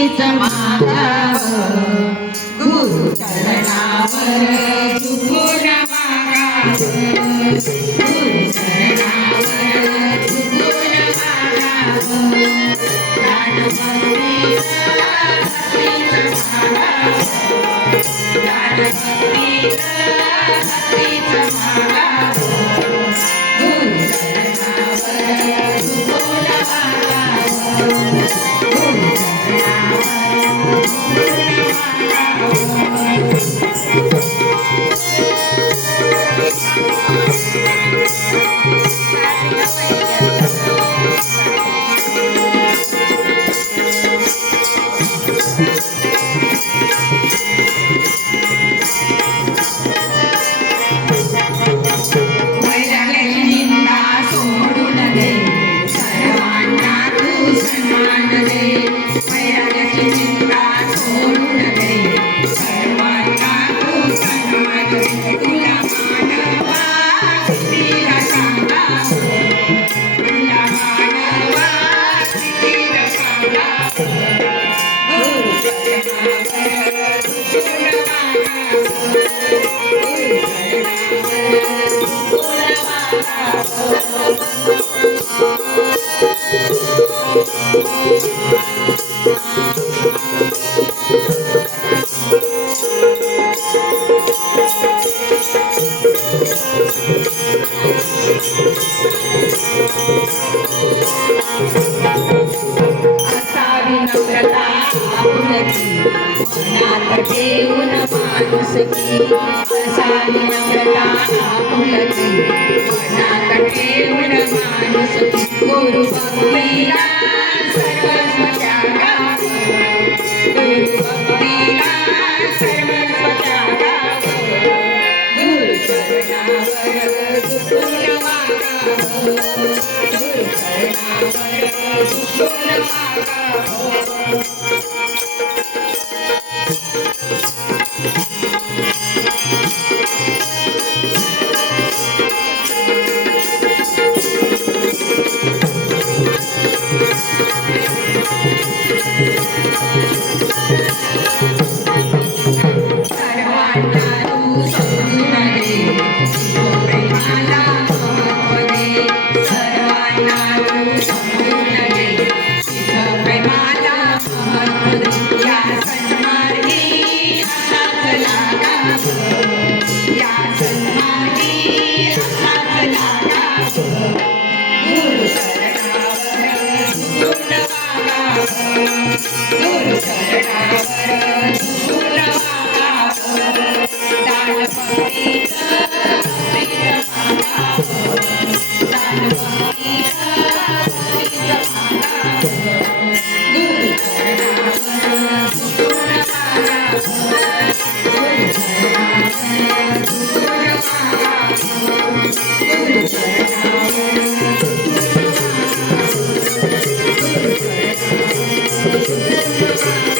भक्तीच मागाव गुरु चरणावर झुकून मागाव गुरु चरणावर झुकून मागाव ज्ञान भक्तीच मागाव ज्ञान भक्तीच मागाव गुरु चरणावर झुकून मनात ठेवून माणुसकी असावी नम्रता आपुलकी मनात ठेवून माणुसकी गुरु भक्तीला सर्वस्व त्यागाव गुरु भक्तीला सर्वस्व त्यागाव गुरु चरणावर झुकून मागाव गुरु चरणावर झुकून मागाव Good.